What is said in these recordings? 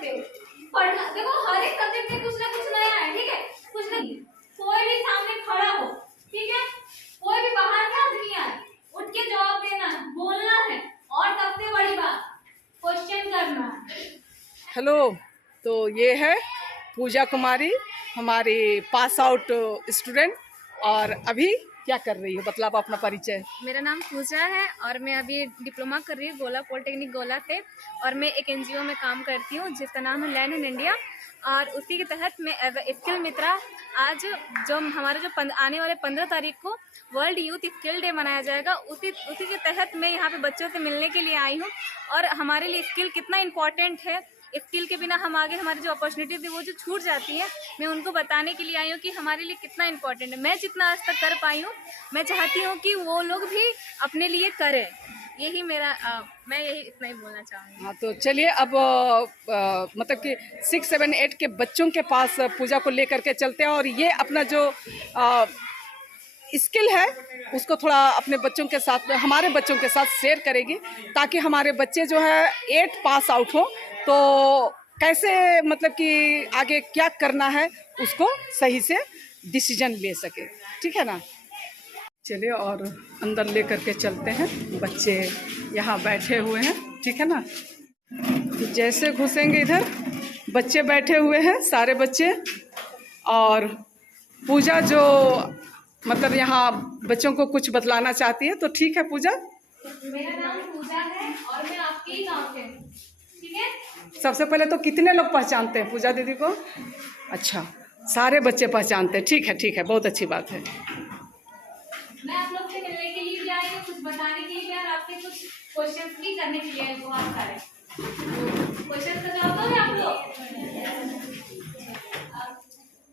सकते हो। पढ़ना देखो, हर एक सब्जेक्ट में कुछ ना कुछ नया है, ठीक है। कुछ नहीं, कोई भी सामने खड़ा हो, ठीक है, कोई भी बाहर से आदमी आए, उठ के जवाब देना है, बोलना है, और सबसे बड़ी बात क्वेश्चन करना है। हेलो, तो ये है पूजा कुमारी, हमारी पास आउट स्टूडेंट। और अभी क्या कर रही हो, मतलब अपना परिचय। मेरा नाम पूजा है और मैं अभी डिप्लोमा कर रही हूँ गोला पॉलिटेक्निक गोला से। और मैं एक एनजीओ में काम करती हूँ जिसका नाम है लैंड इन इंडिया। और उसी के तहत मैं एज स्किल मित्रा, आज जो हमारा जो आने वाले 15 तारीख को वर्ल्ड यूथ स्किल डे मनाया जाएगा, उसी के तहत मैं यहाँ पे बच्चों से मिलने के लिए आई हूँ। और हमारे लिए स्किल कितना इम्पोर्टेंट है, स्किल के बिना हम आगे हमारी जो अपॉर्चुनिटीज है वो जो छूट जाती है, मैं उनको बताने के लिए आई हूँ कि हमारे लिए कितना इम्पोर्टेंट है। मैं जितना आज तक कर पाई हूँ, मैं चाहती हूँ कि वो लोग भी अपने लिए करें। यही मेरा मैं यही इतना ही बोलना चाहूँगी। हाँ, तो चलिए अब मतलब कि 6, 7, 8 के बच्चों के पास पूजा को लेकर के चलते हैं। और ये अपना जो स्किल है उसको थोड़ा अपने बच्चों के साथ, हमारे बच्चों के साथ शेयर करेगी, ताकि हमारे बच्चे जो है 8 पास आउट हो तो कैसे, मतलब कि आगे क्या करना है उसको सही से डिसीजन ले सके। ठीक है ना। चलिए और अंदर ले करके चलते हैं। बच्चे यहाँ बैठे हुए हैं, ठीक है ना। जैसे घुसेंगे इधर, बच्चे बैठे हुए हैं सारे बच्चे। और पूजा जो मतलब यहाँ बच्चों को कुछ बतलाना चाहती है, तो ठीक है पूजा। मेरा नाम पूजा है और मैं आपके ही गांव से हूँ, ठीक है। सबसे पहले तो कितने लोग पहचानते हैं पूजा दीदी को? अच्छा, सारे बच्चे पहचानते हैं। ठीक है, ठीक है, बहुत अच्छी बात है। मैं आप लोग से मिलने के लिए भी आई हूँ, कुछ बताने के लिए और आपके कुछ क्वेश्चंस भी करने के लिए बहुत सारे क्वेश्चंस का जवाब दोगे आप लोग।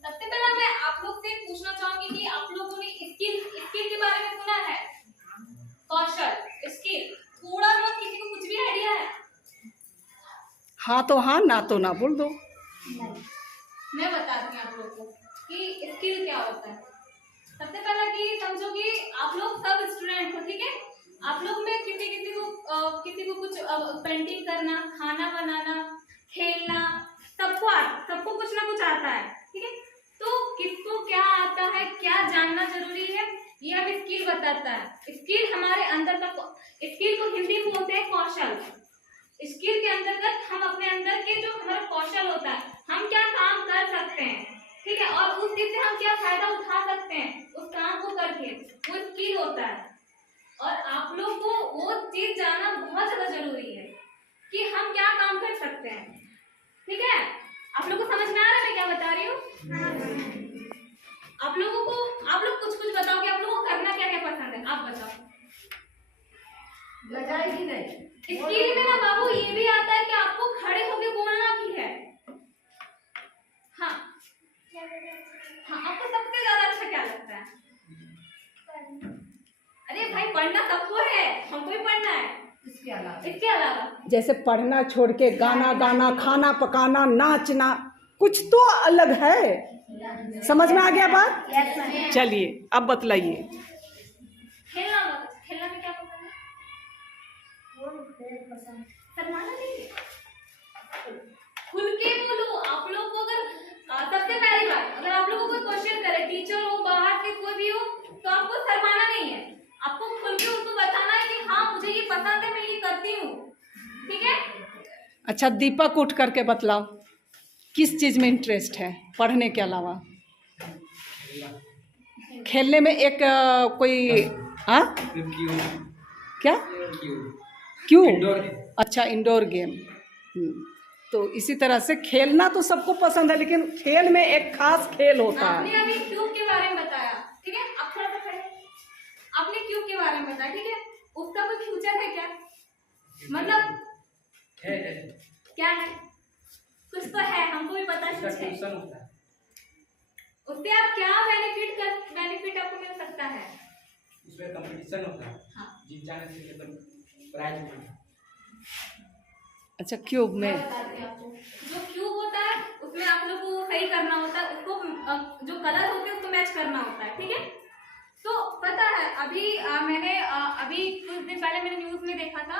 सबसे पहला मैं आप लोग से पूछना चाहूंगी कि आप लोगों ने स्किल के बारे में सुना है? कौशल, स्किल, थोड़ा बहुत किसी को कुछ भी आइडिया है? हाँ तो हाँ, ना तो ना, बोल दो। मैं बताती हूँ आप लोग को कि स्किल क्या होता है। सबसे पहला कि समझो कि आप लोग सब स्टूडेंट हो, ठीक है। आप लोग में किसी को कुछ पेंटिंग करना, खाना बनाना, खेलना, सबको कुछ ना कुछ आता है, ठीक है। तो किसको क्या आता है, क्या जानना जरूरी है, ये अब स्किल बताता है। स्किल हमारे अंदर का, स्किल को हिंदी में बोलते हैं कौशल। स्किल के अंतर्गत हम अपने अंदर के जो हमारा कौशल होता है, हम क्या काम कर सकते हैं, ठीक है, और उस चीज से हम क्या फायदा उठा सकते हैं उस काम को करके, वो स्किल होता है। और आप लोग को वो चीज जानना बहुत ज्यादा जरूरी है कि हम क्या काम कर सकते हैं, ठीक है। आप लोग को समझ में आ रहा है मैं क्या बता रही हूँ? आप लोग कुछ बताओ कि आप लोगों को करना क्या क्या पसंद है, आप बताओ। लजाएगी नहीं। स्किल में ना बाबू ये भी आता है कि आपको खड़े होकर बोलना भी है। हाँ हाँ, आपको सबसे ज्यादा अच्छा क्या लगता है? अरे भाई, पढ़ना सबको है, हमको भी पढ़ना है। इसके अलावा जैसे पढ़ना छोड़ के गाना गाना, खाना पकाना, नाचना, कुछ तो अलग है। समझ में आ गया बात? चलिए अब बतलाइए। खेलना में क्या पसंद है? शर्माना नहीं, खुल के बोलो। आप लोग को अगर सबसे पहली बात, अगर आप लोगों को कोई क्वेश्चन करे, टीचर हो, बाहर से कोई भी हो, तो आपको शर्माना नहीं है, आपको खुल के उनको बताना है कि हाँ मुझे ये पसंद है, मैं ये करती हूँ, ठीक है। अच्छा दीपक, उठ करके बतलाओ, किस चीज में इंटरेस्ट है पढ़ने के अलावा? खेलने में एक कोई क्या? क्यों? अच्छा, इंडोर गेम। तो इसी तरह से खेलना तो सबको पसंद है, लेकिन खेल में एक खास खेल होता है। आपने अभी क्यूब के बारे में बताया, ठीक है, आप थोड़ा सा खड़े। आपने क्यूब के बारे में बताया, ठीक है, उसका कोई फ्यूचर है क्या? मतलब क्या है? कुछ तो है, हमको भी पता है। उससे आप क्या बेनिफिट आपको मिल सकता है? उसमें कंपटीशन होता है। हाँ। जीत जाने से प्राइज मिलता है। अच्छा, क्यूब में जो क्यूब होता है उसमें आप लोग को सही करना होता है, उसको जो कलर होते हैं उसको मैच करना होता है, ठीक है। तो पता है अभी मैंने अभी कुछ दिन पहले मैंने न्यूज में देखा था,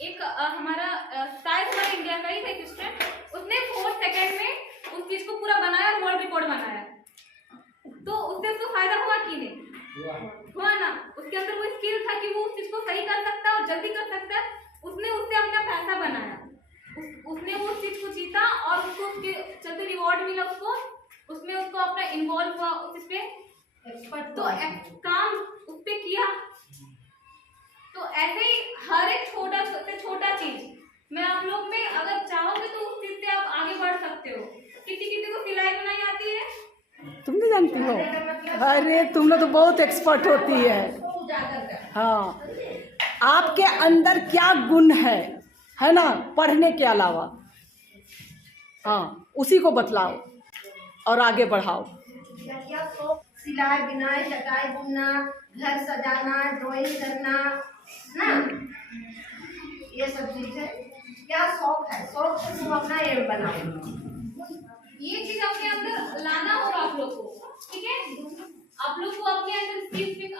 एक हमारा शायद हमारे इंडिया का ही था स्टूडेंट, उसने हुआ ना, उसके अंदर वो स्किल था कि वो उस चीज को सही कर सकता है और जल्दी कर सकता है। उसने उससे अपना पैसा बनाया, उसने वो चीज को जीता और उसको उसके चलते रिवॉर्ड मिला उसको, उसमें उसको अपना इन्वॉल्व हुआ उस पे एक्सपर्ट, तो काम उस पे किया। तो ऐसे ही हर एक छोटा से छोटा चीज मैं आप लोग में अगर चाहोगे तो उस चीज से आप आगे बढ़ सकते हो। किसी को सिलाई बुनाई आती है? तुम नहीं जानती हो? अरे तुम लोग तो बहुत एक्सपर्ट होती है। हाँ, आपके अंदर क्या गुण है ना, पढ़ने के अलावा? हाँ, उसी को बतलाओ और आगे बढ़ाओ। सिलाई बुनाई चटाई बुनना, घर सजाना, ड्राइंग करना ना, ये सब चीज है। क्या शौक है, शौक से तुम अपना एम बनाओ। ये चीज अपने अंदर लाना होगा आप लोग को, ठीक है? आप लोग को अपने अंदर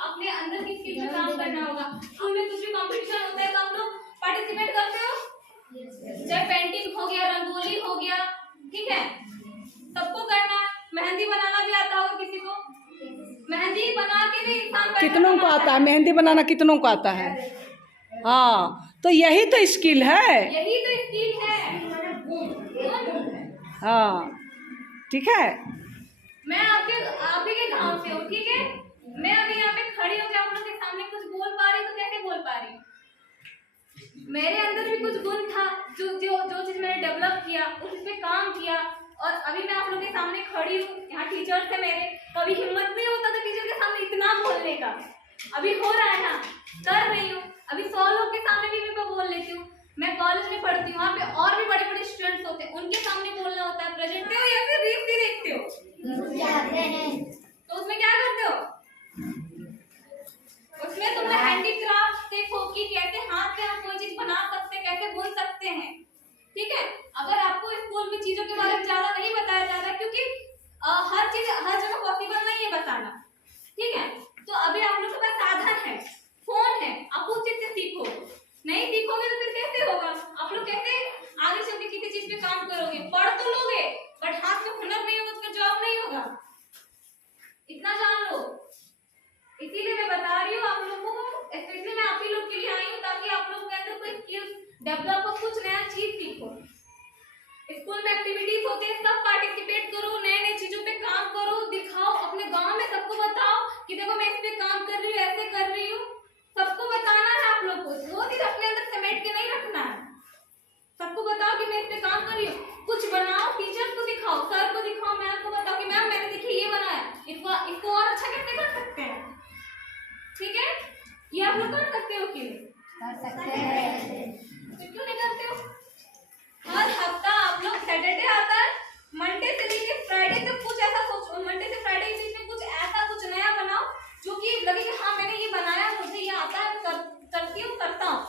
अपने अंदर की स्किल पे काम करना होगा। स्कूल में कुछ भी कंपटीशन होता है तो आप लोग पार्टिसिपेट करते हो, चाहे पेंटिंग हो गया, रंगोली हो गया, ठीक है? सबको करना। मेहंदी बनाना भी आता होगा किसी को? मेहंदी बना के भी इंसान कितनों को आता है मेहंदी बनाना? कितनों को आता है? हाँ, तो यही तो स्किल है। यही तो स्किल है। हाँ, ठीक है। मैं आप ही के गांव से हूँ, ठीक है? मैं अभी यहाँ पे खड़ी होकर आप लोग के सामने कुछ बोल पा रही, तो कैसे बोल पा रही? मेरे अंदर भी कुछ गुण था जो चीज मैंने डेवलप किया, उस पे काम किया और अभी मैं आप लोग के सामने खड़ी हूँ। यहाँ टीचर थे मेरे, कभी हिम्मत नहीं होता था टीचर के सामने इतना बोलने का, अभी हो रहा है ना, कर रही हूँ। अभी 100 लोग के सामने भी मैं बोल लेती हूँ। मैं कॉलेज में पढ़ती हूँ, वहाँ पे और भी बड़े बड़े स्टूडेंट्स होते हैं, उनके सामने बोलना होता है। प्रेजेंट हो या फिर रील्स भी देखते हो? तो उसमें क्या करते हो? उसमें तुमने हैंडीक्राफ्ट देखो कि कैसे हाथ से हम कोई चीज बना सकते हैं, कैसे बुन सकते हैं, ठीक है? अगर आपको स्कूल में चीजों के बारे में ज्यादा नहीं बताया जाता, क्योंकि हर चीज हर जगह पॉसिबल नहीं है बताना, ठीक है? तो अभी आप लोगों के पास साधन है, फोन है, आप उस चीज से सीखो। नहीं सीखोगे तो फिर कैसे होगा? आप लोग कैसे आगे चल के किसी चीज पे काम करोगे? पढ़ तो लोगे बट हाथ में हुनर नहीं होगा तो फिर जॉब नहीं होगा। इतना जान लो। इसीलिए मैं बता रही हूँ आप लोगों को, स्पेशली मैं आप ही लोग के लिए आई हूँ ताकि आप लोग के अंदर कोई स्किल डेवलप हो, कुछ नया चीज सीखो। स्कूल में एक्टिविटीज होते हैं, सब पार्टिसिपेट करो, नए नए चीजों पे काम करो, दिखाओ, अपने गांव में सबको बताओ कि देखो मैं इस पे काम कर रही हूँ, ऐसे कर रही हूँ। सबको बताना है आप लोग को, वो चीज अपने अंदर समेट के नहीं रखना है। सबको बताओ कि मैं इस पे काम कर रही हूँ, कुछ बनाओ, टीचर को दिखाओ, सर को दिखाओ, मैम को बताओ कि मैम मैंने देखिए ये बनाया, इसको और अच्छा कैसे कर सकते हैं, ठीक है? ये आप लोग कर सकते हो कि नहीं? कर सकते हैं। तो क्यों नहीं करते हो? हर हफ्ता आप लोग सैटरडे आता है, मंडे से लेके फ्राइडे तक कुछ ऐसा सोचो, मंडे से फ्राइडे के बीच में कुछ ऐसा कुछ नया बनाओ जो कि लगे कि हाँ मैंने ये बनाया, मुझे ये आता है, करती हूँ, करता हूँ।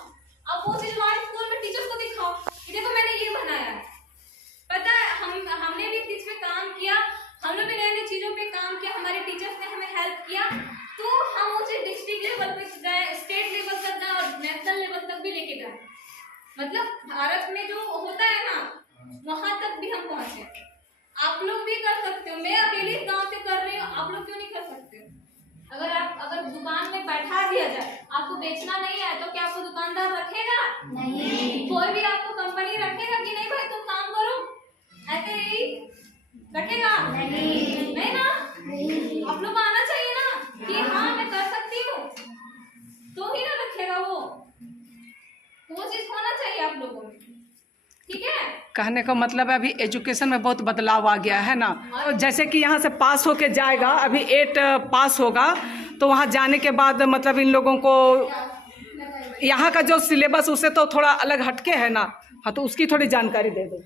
अब वो चीज हमारे स्कूल में टीचर को दिखाओ कि देखो मैंने ये बनाया। पता है हमने भी इस चीज पे काम किया, हमने भी नई नई चीजों पे काम किया, हमारे टीचर्स ने हमें हेल्प किया, तो हम उसे डिस्ट्रिक्ट लेवल पे गए, स्टेट लेवल तक गए और नेशनल लेवल तक भी लेके गए। मतलब भारत में जो होता है ना, वहां तक भी हम पहुंचे। आप लोग भी कर सकते हो। मैं अकेली गांव से कर रही हूँ, आप लोग क्यों नहीं कर सकते? अगर दुकान में बैठा दिया जाए, आपको बेचना नहीं है तो क्या आपको दुकानदार रखेगा? नहीं। कोई भी आपको कंपनी रखेगा कि नहीं भाई तुम काम करो, ऐसे ही रखेगा? नहीं ना। आप लोग आना चाहिए ना कि हाँ मैं कर सकती हूँ, तो ही ना रखेगा वो चीज होना चाहिए आप लोगों में, ठीक है? कहने का मतलब है अभी एजुकेशन में बहुत बदलाव आ गया है ना। तो जैसे कि यहाँ से पास होके जाएगा, अभी 8 पास होगा तो वहाँ जाने के बाद मतलब इन लोगों को यहाँ का जो सिलेबस उससे तो थोड़ा अलग हटके है ना। हाँ, तो उसकी थोड़ी जानकारी दे दो।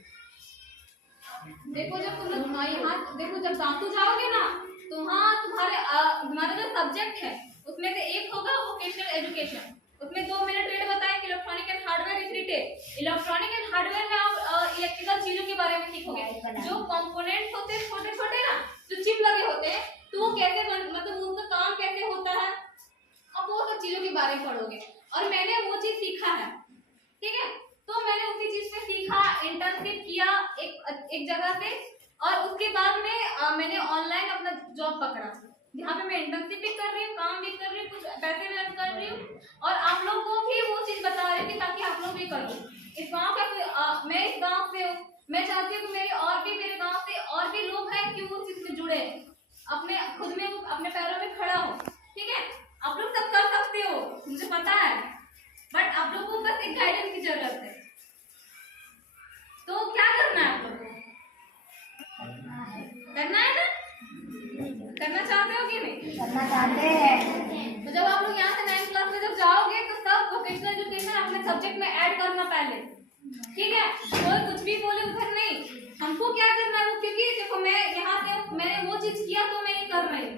देखो जब तुम लोग यहाँ देखो, जब बातू जाओगे ना तो हाँ तुम्हारा जो सब्जेक्ट है उसमें से एक होगा वोकेशनल एजुकेशन। उसमें 2 मैंने ट्रेड बताया, electronic and hardware is retail. Electronic and hardware में आप इलेक्ट्रिकल चीजों के बारे में सीखोगे, जो कंपोनेंट्स होते हैं छोटे छोटे ना, जो चिप लगे होते हैं, तो वो कैसे मतलब उनका काम कैसे होता है, अब वो सब चीजों के बारे में पढ़ोगे। और मैंने वो चीज सीखा है, ठीक है? तो मैंने उसी चीज पे सीखा, इंटर्नशिप किया एक जगह से, और उसके बाद में मैंने ऑनलाइन अपना जॉब पकड़ा। जहाँ पे मैं इंटर्नशिप भी कर रही हूँ, काम भी कर रही हूँ, कुछ पैसे भी अर्न कर रही हूँ, और आप लोगों को भी वो चीज बता रही हूँ कि ताकि आप लोग भी करो। इस गाँव का मैं इस गाँव से हूँ, मैं चाहती हूँ कि मेरे गाँव से और भी लोग हैं कि वो चीज में जुड़े, अपने खुद में अपने पैरों में खड़ा हो। ठीक है, आप लोग सब कर सकते हो, मुझे पता है, बट आप लोग को बस एक गाइडेंस की जरूरत है। तो क्या करना है आप लोग को? करना है ना? करना चाहते हो कि नहीं? करना चाहते हैं। तो जब आप लोग यहाँ से 9th क्लास में जब जाओगे तो सब वोकेशनल एजुकेशन अपने सब्जेक्ट में ऐड करना पहले। ठीक है, कोई कुछ भी बोले उधर नहीं, हमको क्या करना है वो, क्योंकि देखो मैं यहाँ से मैंने वो चीज किया तो मैं ये कर रही हूँ,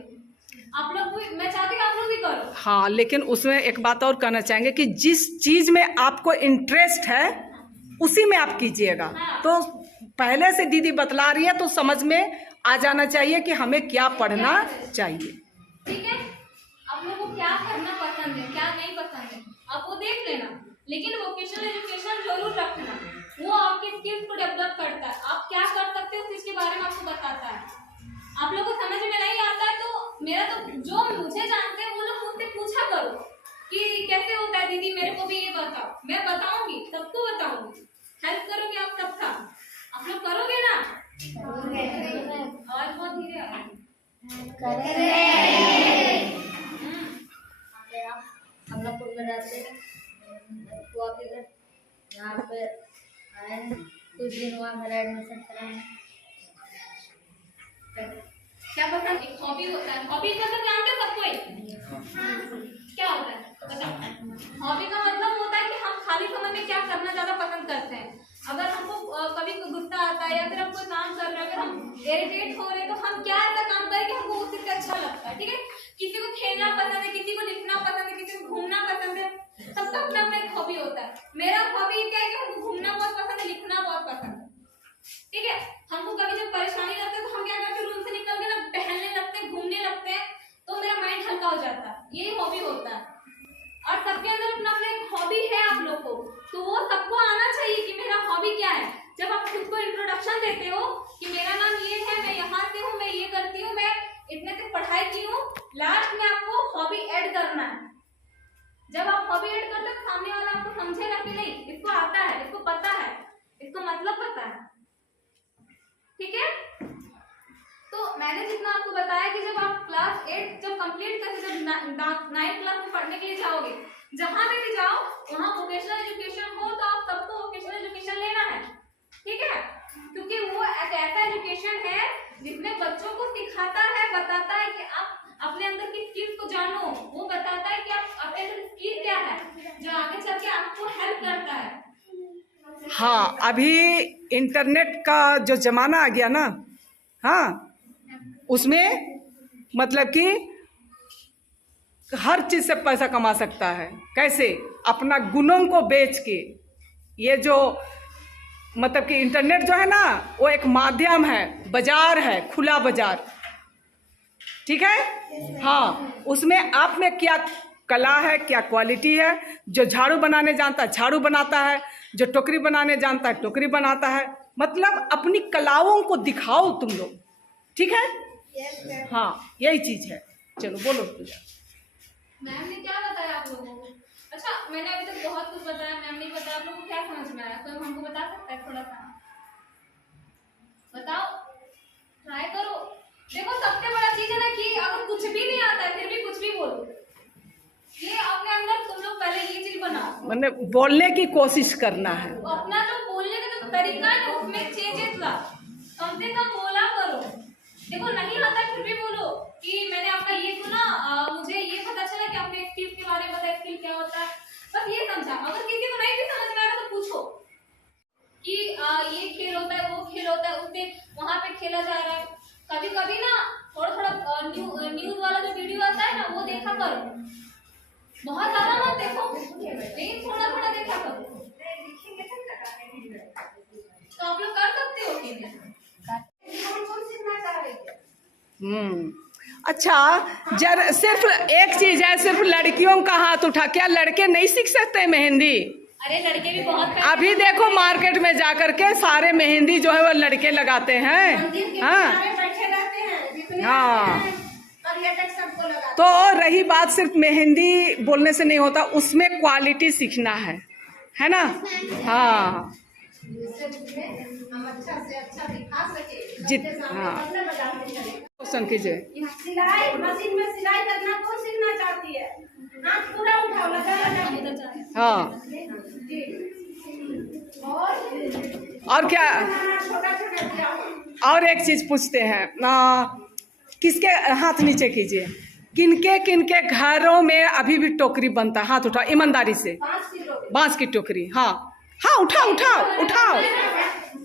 आप लोग भी, मैं चाहती हूँ आप लोग भी करो। हाँ, लेकिन उसमें एक बात और कहना चाहेंगे कि जिस चीज में आपको इंटरेस्ट है उसी में आप कीजिएगा। हाँ। तो पहले से दीदी बतला रही है तो समझ में आ जाना चाहिए कि हमें क्या पढ़ना चाहिए। ठीक है, आप लोगों को क्या करना पसंद है, क्या नहीं पसंद है, आप वो देख लेना, लेकिन वोकेशनल एजुकेशन जरूर रखना, वो आपके स्किल्स को डेवलप करता है, आप क्या कर सकते हो उस चीज के बारे में आपको बताता है। आप लोगों को समझ में नहीं आता है तो मेरा तो जो मुझे जानते हैं वो लोग मुझसे पूछा करो कि कैसे होता है दीदी, मेरे को भी ये बताओ, मैं बताऊंगी, सबको बताऊंगी, हेल्प करोगे आप सबका, आप लोग करोगे ना? और बहुत धीरे हम लोग खुद में रहते हैं, बुआ के घर, यहाँ पे आए हैं, कुछ दिन हुआ मेरा एडमिशन कराए। क्या पसंद? एक हॉबी होता है, हॉबी का तो जानते हो सब कोई? क्या होता है बताओ? हॉबी का मतलब होता है कि हम खाली समय में क्या करना ज्यादा पसंद करते हैं। अगर हमको कभी गुस्सा आता है या फिर हम कोई काम कर रहे हैं, अगर हम इरिटेट हो रहे हैं, तो हम क्या ऐसा काम करें कि हमको उससे अच्छा लगता है। ठीक है, किसी को खेलना पसंद है, किसी को लिखना पसंद है, किसी को घूमना पसंद है, सबका अपना अपना एक हॉबी होता है। मेरा हॉबी क्या है कि हमको घूमना बहुत पसंद है, लिखना बहुत पसंद है। ठीक है, हमको कभी जब परेशानी लगती है तो हम क्या करते हैं, रूम से निकल के ना टहलने लगते हैं, घूमने लगते हैं, तो मेरा माइंड हल्का हो जाता है, यही हॉबी होता है। और सबके अंदर अपना अपना एक हॉबी है आप लोग को, तो वो सबको आना चाहिए कि मेरा हॉबी क्या है। जब आप खुद को इंट्रोडक्शन देते हो कि मेरा नाम ये है, मैं यहाँ से हूँ, मैं ये करती हूँ, मैं इतने तक पढ़ाई की हूँ, लास्ट में आपको हॉबी ऐड करना है। जब आप हॉबी ऐड करते हो सामने वाला आपको समझेगा कि नहीं, इसको आता है, इसको पता है, इसको मतलब पता है। ठीक है, तो मैंने जितना आपको बताया कि जब आप क्लास 8 जब कंप्लीट करके जब 9th क्लास में पढ़ने के लिए जाओगे, जहां पे भी जाओ वहां वोकेशनल एजुकेशन हो तो आप सबको वोकेशनल एजुकेशन लेना है। ठीक है, क्योंकि वो एक ऐसा एजुकेशन है जिसमें बच्चों को सिखाता है, बताता है कि आप अपने अंदर की स्किल्स को जानो, वो बताता है कि आप अपने अंदर स्किल क्या है जो आगे चल के आपको हेल्प करता है। हाँ, अभी इंटरनेट का जो जमाना आ गया ना, हाँ, उसमें मतलब कि हर चीज से पैसा कमा सकता है। कैसे? अपना गुणों को बेच के। ये जो मतलब कि इंटरनेट जो है ना, वो एक माध्यम है, बाजार है, खुला बाजार। ठीक है, हाँ, उसमें आप में क्या कला है, क्या क्वालिटी है। जो झाड़ू बनाने जानता है झाड़ू बनाता है, जो टोकरी बनाने जानता है टोकरी बनाता है। मतलब अपनी कलाओं को दिखाओ तुम लोग। ठीक है, हाँ, यही चीज है। चलो बोलो पूजा। मैम ने क्या बताया आप लोगों को? अच्छा, मैंने अभी तक बहुत कुछ बताया, मैम ने बताया, आप लोगों को क्या समझ में आया? कोई हमको बता सकता है? थोड़ा सा बताओ, ट्राई करो। देखो, सबसे बड़ा चीज है ना कि अगर कुछ भी नहीं आता है फिर भी कुछ भी बोलो। ये अपने अंदर तुम लोग पहले ये चीज बनाओ, मतलब बोलने की कोशिश करना है। अपना जो बोलने का जो तरीका है ना उसमें चेंजेस ला, कम से कम बोला करो। देखो, नहीं आता है फिर भी बोलो कि मैंने आपका ये सुना, मुझे ये पता चला कि आपने स्किल के बारे में बताया, स्किल क्या होता है, बस ये समझा। अगर किसी को नहीं भी समझ में आ रहा तो पूछो कि ये खेल होता है, वो खेल होता है, उससे वहां पे खेला जा रहा है। कभी कभी ना थोड़ा थोड़ा न्यूज वाला जो वीडियो आता है ना वो देखा करो, बहुत ज्यादा मत देखो, लेकिन थोड़ा थोड़ा देखा करो। तो आप लोग कर सकते हो कि नहीं? अच्छा, सिर्फ एक चीज है, सिर्फ लड़कियों का हाथ उठा, क्या लड़के नहीं सीख सकते मेहंदी? अरे लड़के भी बहुत अभी देखो मार्केट में जाकर के सारे मेहंदी जो है वो लड़के लगाते हैं। हाँ, बैठे रहते हैं, हाँ, और ये तक सबको लगा। तो रही बात सिर्फ मेहंदी बोलने से नहीं होता, उसमें क्वालिटी सीखना है ना? हाँ हम अच्छा से अच्छा दिखा सके, हाँ क्वेश्चन कीजिए। सिलाई मशीन में सिलाई करना कौन सीखना चाहती है? हाथ पूरा उठाओ, लगा हाँ और क्या, छोटा छोटा किया हो। और एक चीज पूछते हैं, किसके हाथ नीचे कीजिए, किनके किनके घरों में अभी भी टोकरी बनता है? हाथ उठाओ ईमानदारी से। 5 किलो बांस की टोकरी, हाँ हाँ उठाओ उठाओ उठाओ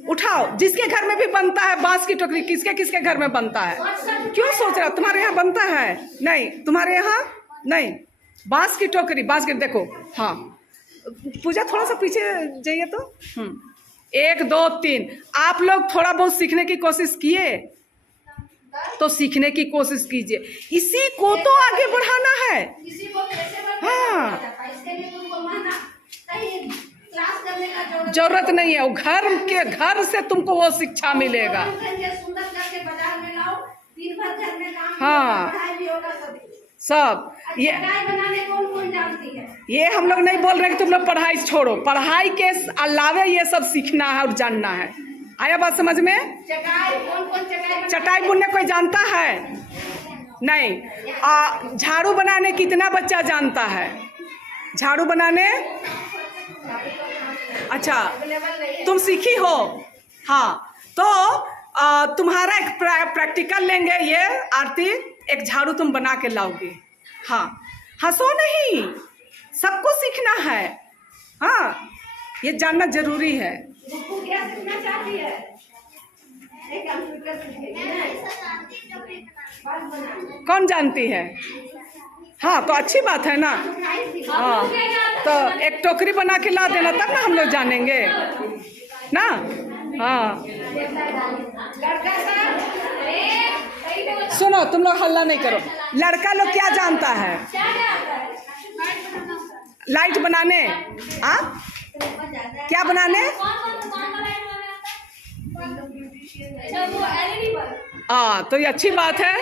उठाओ। जिसके घर में भी बनता है बांस की टोकरी, किसके किसके घर में बनता है? क्यों सोच रहा, तुम्हारे यहाँ बनता है? नहीं तुम्हारे यहाँ नहीं। बांस की टोकरी, बांस की, देखो हाँ पूजा थोड़ा सा पीछे जाइए तो। 1 2 3 आप लोग थोड़ा बहुत सीखने की कोशिश किए तो सीखने की कोशिश कीजिए, इसी को तो आगे बढ़ाना है। किसी को पैसे पर हाँ। इसके लिए तुमको मेहनत कहीं क्लास करने का जरूरत नहीं है, वो घर से तुमको वो शिक्षा मिलेगा। सुंदर करके बाजार में लाओ, दिन भर घर में काम, हाँ। पढ़ाई भी होगा सब ये चाय बनाने कौन जानती है? ये हम लोग नहीं बोल रहे कि तुम लोग पढ़ाई छोड़ो, पढ़ाई के अलावे ये सब सीखना है और जानना है। आया बात समझ में? कौन चटाई बुनने कोई जानता है? नहीं। झाड़ू बनाने कितना बच्चा जानता है? झाड़ू बनाने अच्छा तुम सीखी हो, हाँ तो तुम्हारा एक प्रैक्टिकल लेंगे। ये आरती एक झाड़ू तुम बना के लाओगे, हाँ हंसो नहीं, सबको सीखना है, हाँ ये जानना जरूरी है। क्या सीखना चाहती है? एक कंप्यूटर सीखेगी ना, बात बनाना। कौन जानती है? हाँ तो अच्छी बात है ना। हाँ तो एक टोकरी बना के ला देना, तब ना हम लोग जानेंगे ना। हाँ सुनो तुम लोग हल्ला नहीं करो। लड़का लोग क्या जानता है? लाइट बनाने, क्या बनाने? तो ये अच्छी बात है।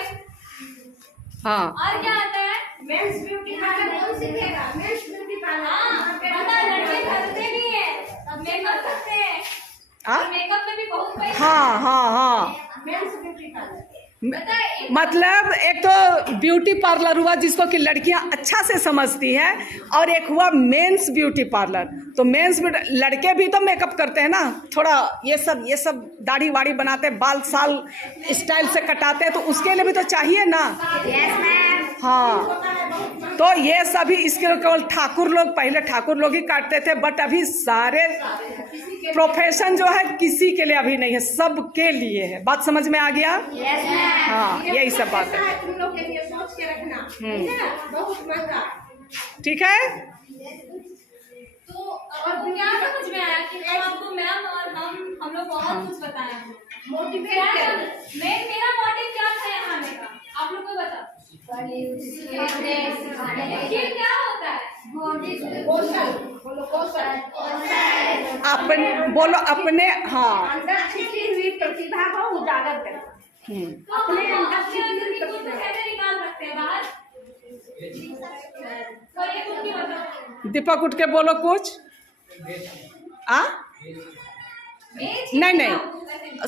हाँ और क्या आता है? मेंस ब्यूटी पार्लर कौन सीखेगा? मेंस ब्यूटी पार्लर लड़के करते नहीं है, मेकअप करते हैं। मेकअप में भी बहुत पैसा। हाँ मेंस ब्यूटी पार्लर मतलब एक तो ब्यूटी पार्लर हुआ जिसको कि लड़कियां अच्छा से समझती हैं, और एक हुआ मेंस ब्यूटी पार्लर। तो मेंस लड़के भी तो मेकअप करते हैं ना, थोड़ा ये सब दाढ़ी वाड़ी बनाते हैं, बाल साल स्टाइल से कटाते हैं, तो उसके लिए भी तो चाहिए ना। हाँ तो ये सभी इसके केवल ठाकुर लोग, पहले ठाकुर लोग ही काटते थे, बट अभी सारे प्रोफेशन जो है किसी के लिए अभी नहीं है, सबके लिए है। बात समझ में आ गया? हाँ यही सब बात है। तुम लोग के लिए सोच के रखना, बहुत महंगा। ठीक है। तो और क्या समझ में आया कि आपको मैम और हम लोग बहुत कुछ बताए हैं। मोटिवेट मेरा मोटिव क्या था यहाँ आने का, आप लोग को बता। ये क्या होता है? कौशल बोलो अपने, हाँ अंदर छिपी हुई प्रतिभा को उजागर करें। तो अपने अंदर की को तो कैसे निकाल सकते हैं बाहर? तो ये कुछ नहीं होता। दीपक उठ के बोलो कुछ। नहीं,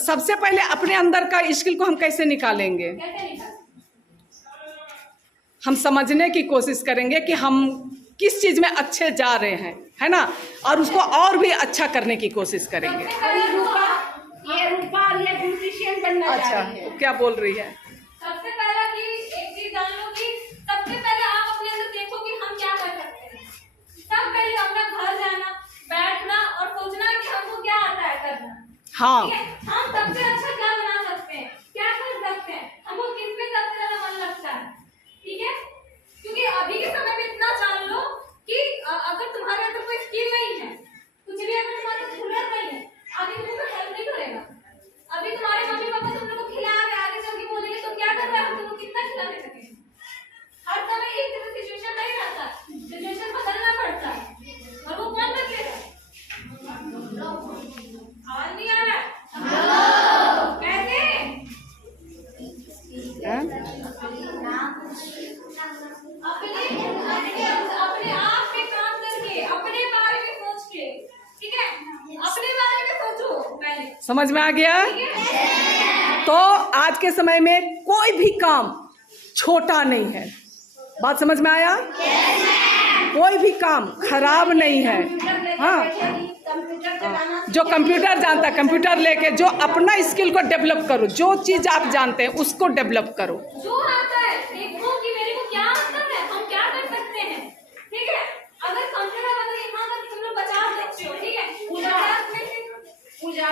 सबसे पहले अपने अंदर का स्किल को हम कैसे निकालेंगे? हम समझने की कोशिश करेंगे कि हम किस चीज में अच्छे जा रहे हैं, है ना, और उसको और भी अच्छा करने की कोशिश करेंगे। ये ब्यूटिशियन बनना अच्छा चाहिए। तो क्या बोल रही है? सबसे पहला कि एक चीज जान लो कि सबसे पहले आप अपने अंदर देखो कि हम क्या कर सकते हैं। सब पहले अपना घर जाना, बैठना और सोचना कि हमको क्या आता है करना। हाँ ठीक है, हम सबसे अच्छा क्या बना सकते हैं, क्या कर सकते हैं, हमको किस में सबसे ज्यादा मन लगता है। ठीक है, क्योंकि अभी के समय में इतना जान लो कि अगर तुम्हारे अंदर कोई स्किल नहीं है, कुछ भी अगर तुम्हारे हुनर नहीं है, आगे तुमको हेल्प नहीं करेगा। अभी तुम्हारे मम्मी पापा तुम लोग को खिला के आगे चल के बोलेंगे तो क्या कर रहा है, हम तुमको कितना खिलाने सकेंगे। हर समय एक जैसा सिचुएशन नहीं रहता, सिचुएशन बदलना पड़ता है, और वो कौन बदलेगा? आवाज नहीं आ रहा है? समझ में आ गया? तो आज के समय में कोई भी काम छोटा नहीं है। बात समझ में आया? कोई भी काम खराब नहीं है। हाँ, जो कंप्यूटर जानता है कंप्यूटर लेके जो अपना स्किल को डेवलप करो, जो चीज़ आप जानते हैं उसको डेवलप करो। जो आता है देखो कि मेरे को क्या आता है, हम क्या कर सकते हैं। ठीक है, अगर कंप्यूटर अगर यहाँ पर तुम लोग बचा सकते हो, ठीक है, पूजा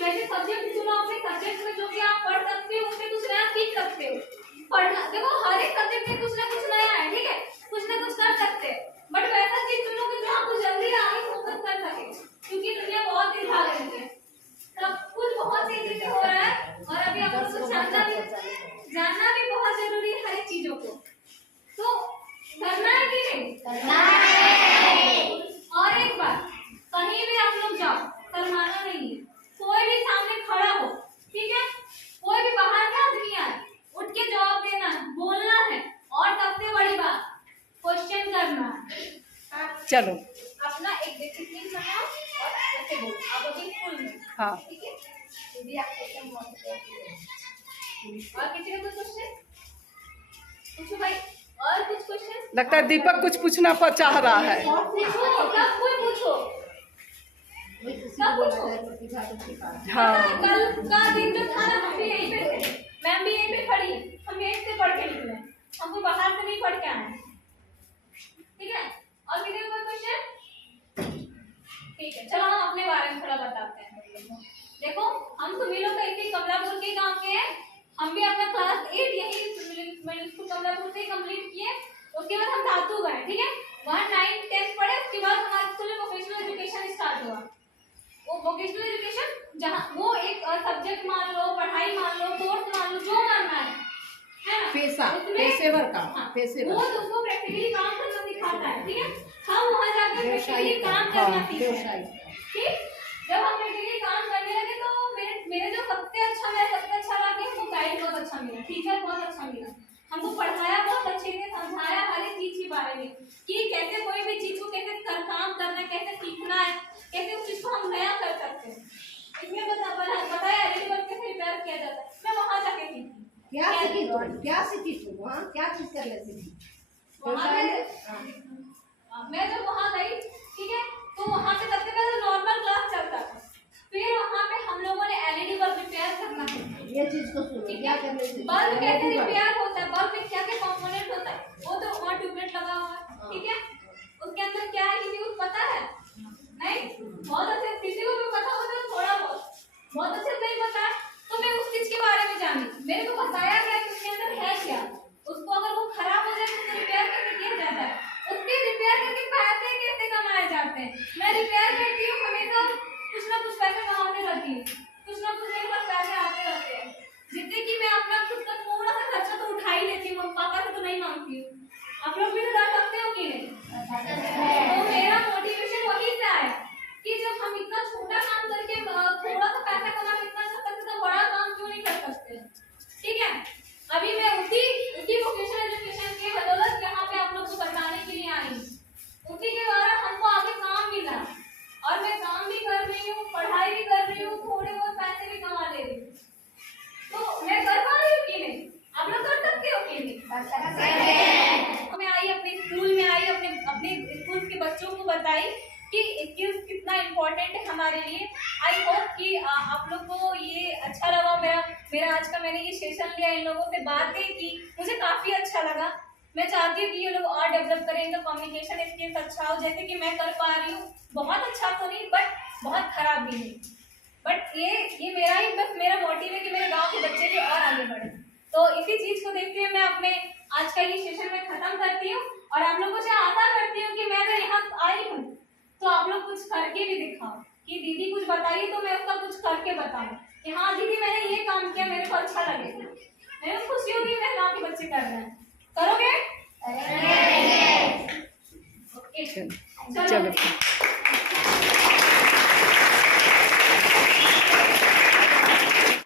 वैसे सब्जेक्ट चुनो, अपने सब्जेक्ट में जो भी आप पढ़ सकते हो उसमें कुछ नया सीख सकते हो। पढ़ना देखो, हर एक सब्जेक्ट में कुछ ना कुछ नया है, ठीक है, कुछ ना कुछ कर सकते हैं, बट वैसा चीज चुनो कि जहाँ कुछ जल्दी आगे फोकस कर सके, क्योंकि दुनिया बहुत तेज भाग रही है, सब कुछ बहुत तेजी से हो रहा है और अभी आप लोग को जानना भी बहुत जरूरी है हर एक चीजों को। तो करना है कि नहीं? करना है। और एक बात, कहीं भी आप लोग जाओ, शर्माना नहीं है। कोई भी सामने खड़ा हो, ठीक है, कोई भी बाहर का आदमी आए, उठ के जवाब देना है, बोलना है, और सबसे बड़ी बात क्वेश्चन करना है। चलो अपना एक डिसिप्लिन बनाओ और ऐसे बोलो, आप अभी फुल में। हाँ, ठीक है, यदि आप क्वेश्चन बहुत और किसी का कोई क्वेश्चन पूछो भाई, और कुछ क्वेश्चन? लगता है दीपक कुछ पूछना चाह रहा है। पूछो, सब कोई पूछो, सब पूछो। हाँ, कल का दिन जो था ना, हम भी यहीं पे थे, मैम भी यहीं पे खड़ी, हम यहीं से पढ़ के निकले, हमको बाहर से नहीं पढ़ के आए। ठीक है, और किसी का कोई क्वेश्चन? ठीक है, चलो हम अपने बारे में थोड़ा बताते हैं। देखो, हम तुम्हें लोग इसी कमलापुर के गांव के हैं, हम भी अपना क्लास 8 यही मिडिल स्कूल कमलापुर से कंप्लीट किए। उसके बाद हम धातु गए, ठीक है, वहाँ 9th 10th पढ़े। उसके बाद हमारे स्कूल में वोकेशनल एजुकेशन स्टार्ट हुआ। वो वोकेशनल एजुकेशन जहाँ वो एक सब्जेक्ट मान लो, पढ़ाई मान लो, कोर्स मान लो, जो मानना है ना, पेशेवर का, पेशेवर वो तुमको प्रैक्टिकली काम करना सिखाता है। ठीक है, हम वहाँ जाकर प्रैक्टिकली काम करना सीखे। ठीक, जब हम प्रैक्टिकली काम करने लगे तो मेरे जो सबसे अच्छा लगा वो गाइड बहुत अच्छा मिला, टीचर बहुत अच्छा मिला, हमको पढ़ाया बहुत अच्छे से, समझाया हर एक चीज के बारे में कि कैसे कोई भी चीज को कैसे काम करना है, कैसे सीखना है, कैसे उस चीज को हम नया कर सकते हैं। इसमें बताया एलईडी बल्ब कैसे रिपेयर किया जाता है, मैं वहाँ जाके सीखी। क्या सीखी तू वहाँ, क्या चीज करने सीखी? मैं जब वहाँ गई, ठीक है, तो वहाँ पे सबसे पहले नॉर्मल क्लास चलता था, फिर वहाँ पे हम लोगों ने एलईडी बल्ब रिपेयर करना है। ये चीज को सुनो, क्या करने सीखी? बल्ब कैसे रिपेयर होता है, बल्ब में क्या क्या कंपोनेंट होता है, वो तो वहाँ ट्यूबलाइट लगा हुआ है, ठीक है, उसके अंदर क्या है किसी को पता है? नहीं, बहुत अच्छे, किसी को भी पता होता है थोड़ा बहुत अच्छे से नहीं पता है, तो मैं उस चीज के बारे में जानी, मेरे को बताया गया कि उसके अंदर है क्या, उसको अगर वो खराब हो जाए तो रिपेयर कैसे किया जाता है, उसके रिपेयर करके पैसे कैसे कमाए जाते हैं। मैं रिपेयर करती हूँ, हमेशा कुछ ना कुछ पैसे कमाने रहती हूँ, कुछ ना कुछ मेरे पास पैसे आते रहते हैं, जितने कि मैं अपना खुद का थोड़ा सा खर्चा तो उठा ही लेती हूँ, पापा से तो नहीं मांगती हूँ। आप लोग भी तो डाल सकते हो कि नहीं? तो मेरा मोटिवेशन वही से आया कि जब हम इतना छोटा काम करके थोड़ा सा पैसा कमा के इतना कर सकते तो बड़ा काम क्यों नहीं कर सकते? ठीक है, अभी मैं उसी वोकेशनल एजुकेशन के बदौलत यहाँ पे आप लोग को बताने के लिए आई हूँ। उसी के द्वारा हमको आगे काम मिला और मैं काम भी कर रही हूँ, पढ़ाई भी कर रही हूँ, थोड़े बहुत पैसे भी कमा ले रही हूँ। तो मैं कर पा रही हूँ कि नहीं? आप लोग कर सकते हो कि नहीं? मैं आई अपने स्कूल में आई, अपने स्कूल के बच्चों को बताई कि स्किल्स कितना इम्पोर्टेंट है हमारे लिए। आई होप कि आप लोग को ये अच्छा लगा। मेरा आज का मैंने ये सेशन लिया, इन लोगों से बातें की, मुझे काफी अच्छा लगा। मैं चाहती हूँ कि ये लोग और डेवलप करें, इनका कम्युनिकेशन स्किल्स अच्छा हो, जैसे कि मैं कर पा रही हूँ। बहुत अच्छा तो नहीं बट बहुत खराब भी नहीं, बट ये मेरा ही बस मेरा मोटिव है कि मेरे गाँव के बच्चे भी और आगे बढ़े। तो इसी चीज को देखते हुए मैं अपने आज का ये सेशन में खत्म करती हूँ और आप लोगों से आशा करती हूँ कि मैं अगर यहाँ आई हूँ तो आप लोग कुछ करके भी दिखाओ कि दीदी कुछ बताइए तो मैं उसका कुछ करके बताऊँ कि हाँ दीदी मैंने ये काम किया, मेरे को अच्छा लगेगा, मेरे को खुशी होगी मेरे गाँव के बच्चे कर रहे हैं। करोगे? चलो।